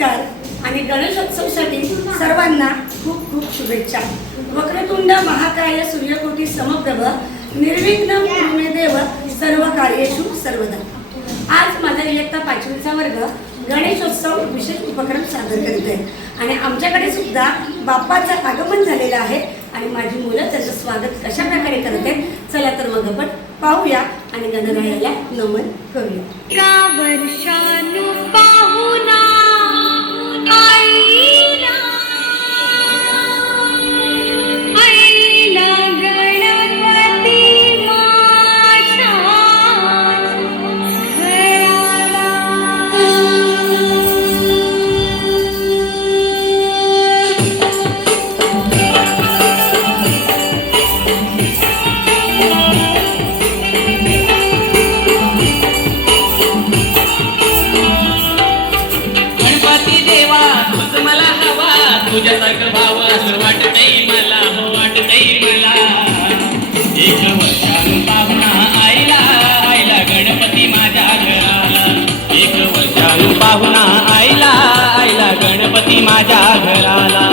नमस्कार. आणि गणेशोत्सवसाठी सर्वांना खूप खूप शुभेच्छा. वक्रतुंड महाकाय सूर्यकोटी समप्रभ निर्विघ्न देव सर्व कार्येशु सर्वदा. आज माझा इयत्ता पाचवीचा वर्ग गणेशोत्सव विशेष उपक्रम सादर करीत आहे. आणि आमच्याकडे सुद्धा बाप्पाचं आगमन झालेलं आहे आणि माझी मुलं त्याचं स्वागत कशा प्रकारे करत आहेत चला तर मग आपण पाहूया आणि गणरायाला नमन करूया. माझ्या घराला.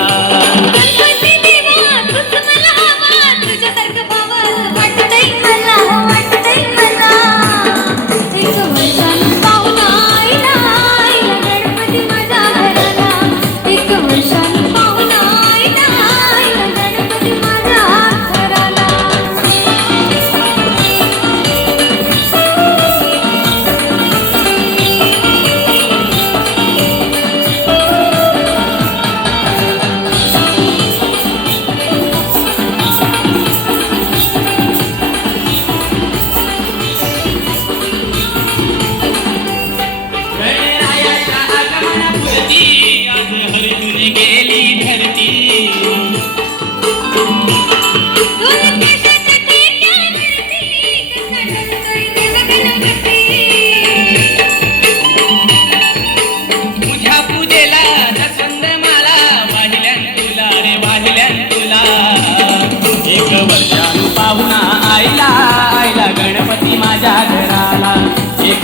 पाहुणा आईला आईला गणपती माझ्या घराला. एक